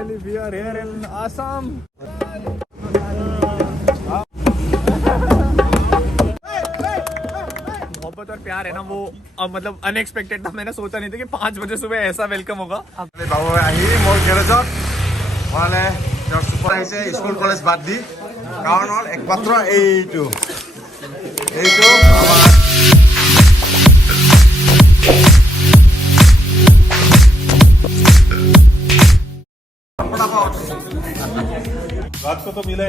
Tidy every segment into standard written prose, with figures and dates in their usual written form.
Finally, we are here in Assam. मोहब्बत और प्यार है ना वो मतलब अनएक्सपेक्टेड था. मैंने सोचा नहीं था कि 5 बजे सुबह ऐसा वेलकम होगा. বাবু আহি মোৰ গেৰেজত মানে তেওঁৰ চুপাৰ আহিছে স্কুল কলেজ বাদ দি. কাৰণ হ'ল একমাত্ৰ এইটো আমাৰ रात को तो मिले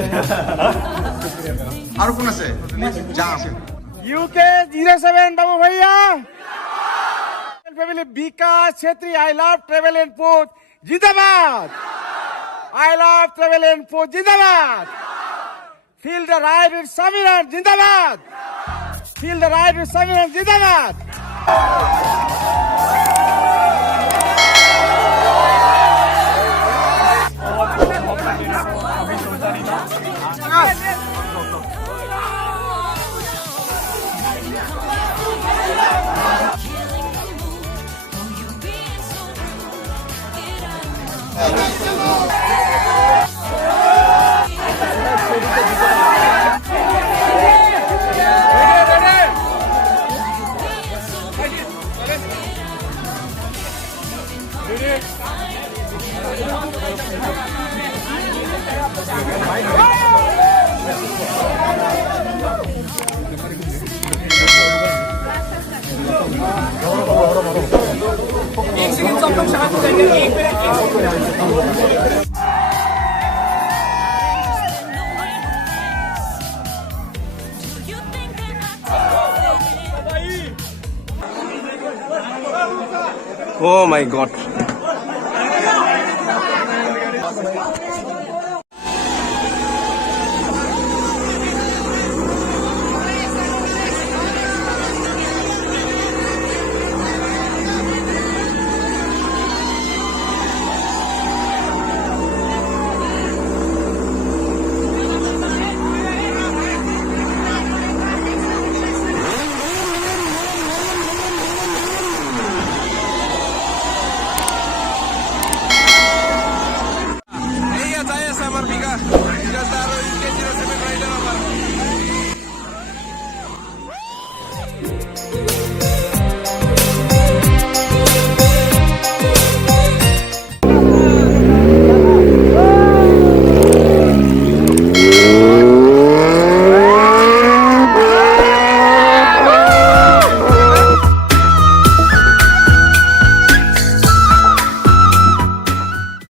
আৰু কোন আছে যাম UK07 Babu Bhaiya family Vikas Chetri I love Trevel and Food Jindabad I love Trevel and Food Jindabad feel the ride with Samiran Jindabad feel the ride with Samiran Jindabad Oh my god.